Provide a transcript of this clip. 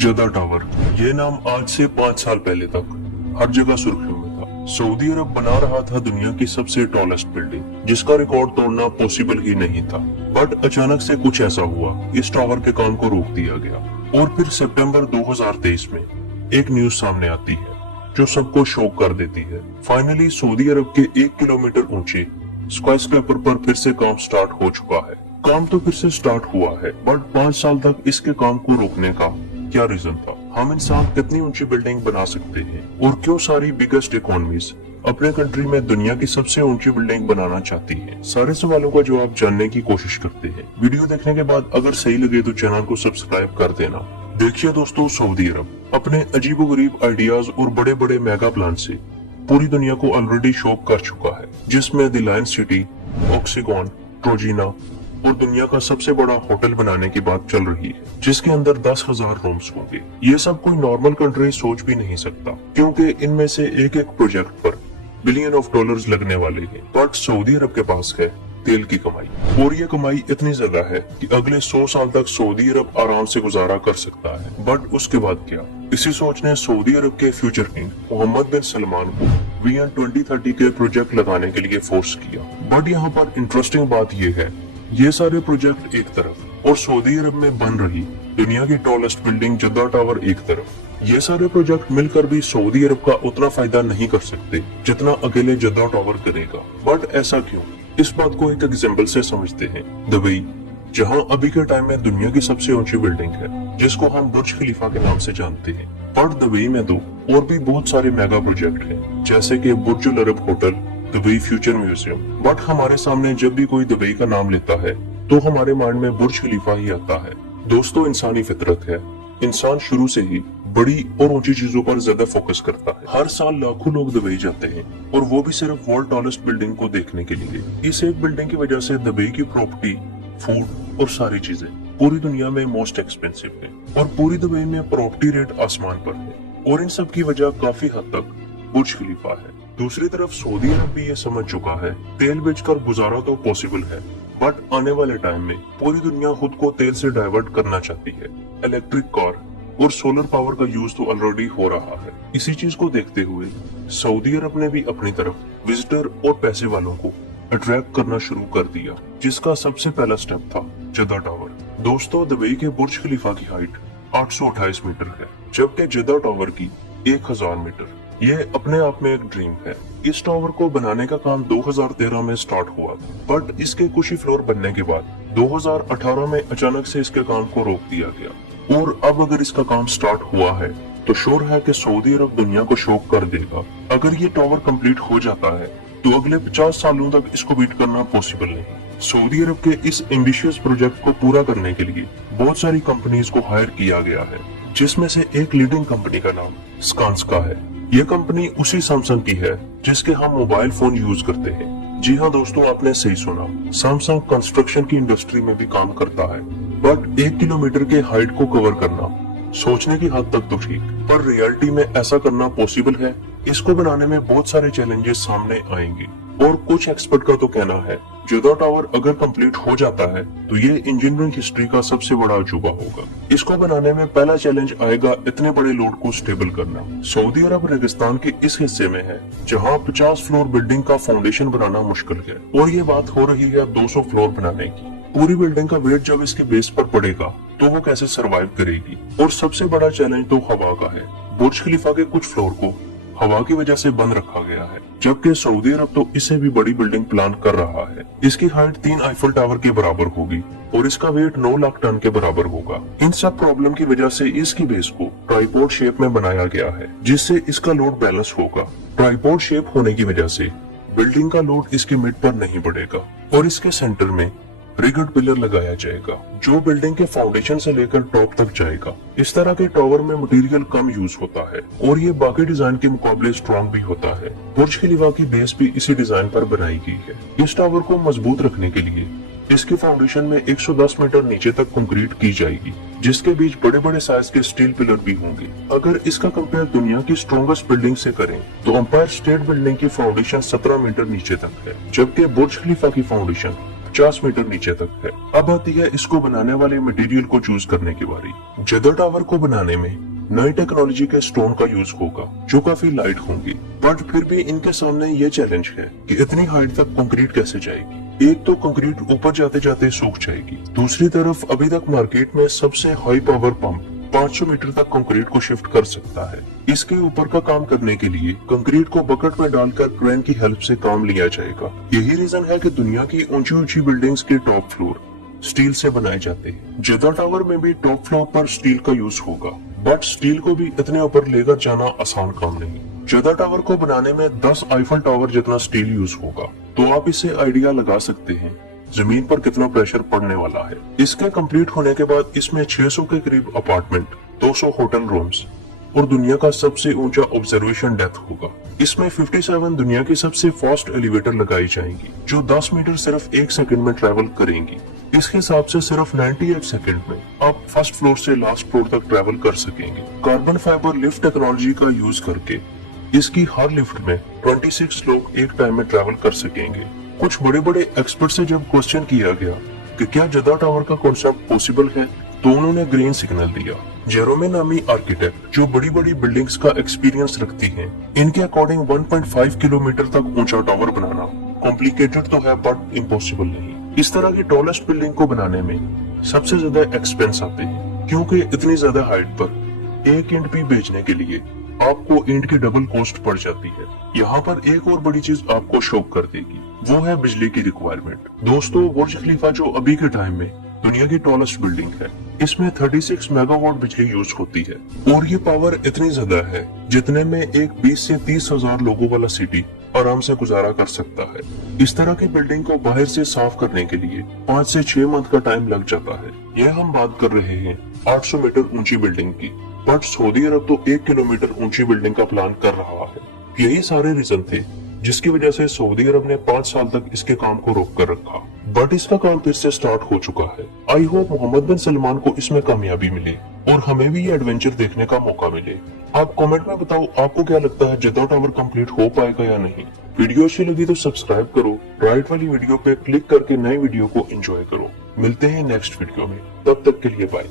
जदा टावर, ये नाम आज से 5 साल पहले तक हर जगह सुर्खियों में था। सऊदी अरब बना रहा था दुनिया की सबसे टॉलेस्ट बिल्डिंग, जिसका रिकॉर्ड तोड़ना पॉसिबल ही नहीं था। बट अचानक से कुछ ऐसा हुआ, इस टावर के काम को रोक दिया गया। और फिर सितंबर 2023 में एक न्यूज सामने आती है जो सबको शॉक कर देती है। फाइनली सऊदी अरब के 1 किलोमीटर ऊंचे स्काईस्क्रैपर पर फिर से काम स्टार्ट हो चुका है। काम तो फिर से स्टार्ट हुआ है, बट 5 साल तक इसके काम को रोकने का क्या रीजन था? हम इंसान कितनी ऊंची बिल्डिंग बना सकते हैं और क्यों सारी बिगेस्ट इकोनॉमीज अपने कंट्री में दुनिया की सबसे ऊंची बिल्डिंग बनाना चाहती हैं? सारे सवालों का जवाब जानने की कोशिश करते हैं। वीडियो देखने के बाद अगर सही लगे तो चैनल को सब्सक्राइब कर देना। देखिए दोस्तों, सऊदी अरब अपने अजीबोगरीब आइडियाज और बड़े बड़े मेगा प्लान से पूरी दुनिया को ऑलरेडी शॉक कर चुका है, जिसमें द लायन सिटी, ऑक्सीगॉन, ट्रोजिना और दुनिया का सबसे बड़ा होटल बनाने की बात चल रही है, जिसके अंदर 10,000 रूम्स होंगे। ये सब कोई नॉर्मल कंट्री सोच भी नहीं सकता, क्योंकि इनमें से एक एक प्रोजेक्ट पर बिलियन ऑफ डॉलर्स लगने वाले हैं। बट सऊदी अरब के पास है तेल की कमाई, और ये कमाई इतनी ज्यादा है कि अगले 100 साल तक सऊदी अरब आराम से गुजारा कर सकता है। बट उसके बाद क्या? इसी सोच ने सऊदी अरब के फ्यूचर किंग मोहम्मद बिन सलमान को विजन 2030 के प्रोजेक्ट लगाने के लिए फोर्स किया। बट यहाँ पर इंटरेस्टिंग बात यह है, ये सारे प्रोजेक्ट एक तरफ और सऊदी अरब में बन रही दुनिया की टॉलेस्ट बिल्डिंग जद्दा टावर एक तरफ। ये सारे प्रोजेक्ट मिलकर भी सऊदी अरब का उतना फायदा नहीं कर सकते जितना अकेले जद्दा टावर करेगा। बट ऐसा क्यों? इस बात को एक एग्जाम्पल से समझते हैं। दुबई, जहां अभी के टाइम में दुनिया की सबसे ऊंची बिल्डिंग है, जिसको हम बुर्ज खलीफा के नाम से जानते हैं। पर दुबई में तो और भी बहुत सारे मेगा प्रोजेक्ट हैं, जैसे कि Burj Al Arab hotel, Dubai future museum. But हमारे सामने जब भी कोई दुबई का नाम लेता है तो हमारे माइंड में बुर्ज खलीफा ही आता है। दोस्तों, इंसानी फितरत है, इंसान शुरू से ही बड़ी और ऊंची चीजों पर ज्यादा फोकस करता है। हर साल लाखों लोग दुबई जाते हैं, और वो भी सिर्फ वर्ल्ड टॉलेस्ट बिल्डिंग को देखने के लिए। इस एक बिल्डिंग की वजह से दुबई की प्रॉपर्टी, फूड और सारी चीजें पूरी दुनिया में मोस्ट एक्सपेंसिव है, और पूरी दुबई में प्रॉपर्टी रेट आसमान पर है। और इन सब की वजह काफी हद तक बुर्ज खलीफा है। दूसरी तरफ सऊदी अरब भी ये समझ चुका है, तेल बेचकर गुजारा तो पॉसिबल है, बट आने वाले टाइम में पूरी दुनिया खुद को तेल से डाइवर्ट करना चाहती है। इलेक्ट्रिक कार और सोलर पावर का यूज तो ऑलरेडी हो रहा है। इसी चीज को देखते हुए सऊदी अरब ने भी अपनी तरफ विजिटर और पैसे वालों को अट्रैक्ट करना शुरू कर दिया, जिसका सबसे पहला स्टेप था जद्दा टावर। दोस्तों, दुबई के बुर्ज खलीफा की हाइट 828 मीटर है, जबकि जद्दा टावर की 1000 मीटर। ये अपने आप में एक ड्रीम है। इस टावर को बनाने का काम 2013 में स्टार्ट हुआ था, बट इसके कुछ ही फ्लोर बनने के बाद 2018 में अचानक से इसके काम को रोक दिया गया। और अब अगर इसका काम स्टार्ट हुआ है तो श्योर है कि सऊदी अरब दुनिया को शॉक कर देगा। अगर ये टावर कंप्लीट हो जाता है तो अगले 50 सालों तक इसको बीट करना पॉसिबल नहीं। सऊदी अरब के इस एम्बिशियस प्रोजेक्ट को पूरा करने के लिए बहुत सारी कंपनीज को हायर किया गया है, जिसमें से एक लीडिंग कंपनी का नाम स्कांस्का है। ये कंपनी उसी सैमसंग की है जिसके हम मोबाइल फोन यूज करते हैं। जी हाँ दोस्तों, आपने सही सुना, सैमसंग कंस्ट्रक्शन की इंडस्ट्री में भी काम करता है। बट 1 किलोमीटर के हाइट को कवर करना सोचने की हद तक तो ठीक, पर रियलिटी में ऐसा करना पॉसिबल है? इसको बनाने में बहुत सारे चैलेंजेस सामने आएंगे, और कुछ एक्सपर्ट का तो कहना है जद्दा टावर अगर कंप्लीट हो जाता है तो ये इंजीनियरिंग हिस्ट्री का सबसे बड़ा अजूबा होगा। इसको बनाने में पहला चैलेंज आएगा इतने बड़े लोड को स्टेबल करना। सऊदी अरब रेगिस्तान के इस हिस्से में है जहां 50 फ्लोर बिल्डिंग का फाउंडेशन बनाना मुश्किल है, और ये बात हो रही है 200 फ्लोर बनाने की। पूरी बिल्डिंग का वेट जब इसके बेस पर पड़ेगा तो वो कैसे सरवाइव करेगी? और सबसे बड़ा चैलेंज तो हवा का है। बुर्ज खलीफा के कुछ फ्लोर को हवा की वजह से बंद रखा गया है, जबकि सऊदी अरब तो इससे भी बड़ी बिल्डिंग प्लान कर रहा है। इसकी हाइट 3 आईफल टावर के बराबर होगी और इसका वेट 9 लाख टन के बराबर होगा। इन सब प्रॉब्लम की वजह से इसकी बेस को ट्राइपॉड शेप में बनाया गया है, जिससे इसका लोड बैलेंस होगा। ट्राइपॉड शेप होने की वजह से बिल्डिंग का लोड इसके मिड पर नहीं बढ़ेगा, और इसके सेंटर में रिगड पिलर लगाया जाएगा जो बिल्डिंग के फाउंडेशन से लेकर टॉप तक जाएगा। इस तरह के टावर में मटेरियल कम यूज होता है, और ये बाकी डिजाइन के मुकाबले स्ट्रॉन्ग भी होता है। बुर्ज खलीफा की बेस भी इसी डिजाइन पर बनाई गई है। इस टावर को मजबूत रखने के लिए इसके फाउंडेशन में 110 मीटर नीचे तक कंक्रीट की जाएगी, जिसके बीच बड़े बड़े साइज के स्टील पिलर भी होंगे। अगर इसका कंपेयर दुनिया की स्ट्रॉन्गेस्ट बिल्डिंग से करें तो एम्पायर स्टेट बिल्डिंग की फाउंडेशन 17 मीटर नीचे तक है, जबकि बुर्ज खलीफा की फाउंडेशन 50 मीटर नीचे तक है। अब आती है इसको बनाने वाले मटेरियल को चूज करने की बारी। जदा टावर को बनाने में नई टेक्नोलॉजी के स्टोन का यूज होगा जो काफी लाइट होंगी, बट फिर भी इनके सामने ये चैलेंज है कि इतनी हाइट तक कंक्रीट कैसे जाएगी। एक तो कंक्रीट ऊपर जाते जाते सूख जाएगी, दूसरी तरफ अभी तक मार्केट में सबसे हाई पावर पंप 500 मीटर तक कंक्रीट को शिफ्ट कर सकता है। इसके ऊपर का काम करने के लिए कंक्रीट को बकेट में डालकर क्रेन की हेल्प से काम लिया जाएगा। यही रीजन है कि दुनिया की ऊंची ऊंची बिल्डिंग्स के टॉप फ्लोर स्टील से बनाए जाते हैं। जदा टावर में भी टॉप फ्लोर पर स्टील का यूज होगा, बट स्टील को भी इतने ऊपर लेकर जाना आसान काम नहीं। जदा टावर को बनाने में 10 आईफल टावर जितना स्टील यूज होगा, तो आप इससे आइडिया लगा सकते हैं जमीन पर कितना प्रेशर पड़ने वाला है। इसके कंप्लीट होने के बाद इसमें 600 के करीब अपार्टमेंट, 200 होटल रूम्स और दुनिया का सबसे ऊंचा ऑब्जर्वेशन डेप्थ होगा। इसमें 57 दुनिया की सबसे फास्ट एलिवेटर लगाई जाएंगी जो 10 मीटर सिर्फ 1 सेकंड में ट्रेवल करेंगी। इसके हिसाब से सिर्फ 98 सेकंड में आप फर्स्ट फ्लोर से लास्ट फ्लोर तक ट्रेवल कर सकेंगे। कार्बन फाइबर लिफ्ट टेक्नोलॉजी का यूज करके इसकी हर लिफ्ट में 26 लोग एक टाइम में ट्रेवल कर सकेंगे। कुछ बड़े बड़े एक्सपर्ट से जब क्वेश्चन किया गया कि क्या जदा टावर का कॉन्सेप्ट पॉसिबल है, तो उन्होंने ग्रीन सिग्नल दिया। जेरोमे नामी आर्किटेक्ट जो बड़ी बड़ी बिल्डिंग्स का एक्सपीरियंस रखती हैं, इनके अकॉर्डिंग 1.5 किलोमीटर तक ऊंचा टावर बनाना कॉम्प्लिकेटेड तो है बट इम्पॉसिबल नहीं। इस तरह की टॉलेस्ट बिल्डिंग को बनाने में सबसे ज्यादा एक्सपेंस आते हैं, क्योंकि इतनी ज्यादा हाइट पर एक ईंट भी भेजने के लिए आपको ईंट की डबल कॉस्ट पड़ जाती है। यहाँ पर एक और बड़ी चीज आपको शॉक कर देगी, वो है बिजली की रिक्वायरमेंट। दोस्तों, बुर्ज खलीफा जो अभी के टाइम में दुनिया की टॉलेस्ट बिल्डिंग है, इसमें 36 मेगावाट बिजली यूज होती है और ये पावर इतनी ज्यादा है जितने में एक 20 से 30 हजार लोगों वाला सिटी आराम से गुजारा कर सकता है। इस तरह की बिल्डिंग को बाहर से साफ करने के लिए 5 से 6 मंथ का टाइम लग जाता है। यह हम बात कर रहे हैं 800 मीटर ऊंची बिल्डिंग की, बट सऊदी अरब तो 1 किलोमीटर ऊंची बिल्डिंग का प्लान कर रहा है। यही सारे रीजन थे जिसकी वजह से सऊदी अरब ने 5 साल तक इसके काम को रोक कर रखा, बट इसका काम फिर से स्टार्ट हो चुका है। आई होप मोहम्मद बिन सलमान को इसमें कामयाबी मिले और हमें भी ये एडवेंचर देखने का मौका मिले। आप कमेंट में बताओ आपको क्या लगता है जदा टावर कंप्लीट हो पाएगा या नहीं। वीडियो अच्छी लगी तो सब्सक्राइब करो, राइट वाली वीडियो पे क्लिक करके नए वीडियो को एंजॉय करो। मिलते हैं नेक्स्ट वीडियो में, तब तक के लिए बाय।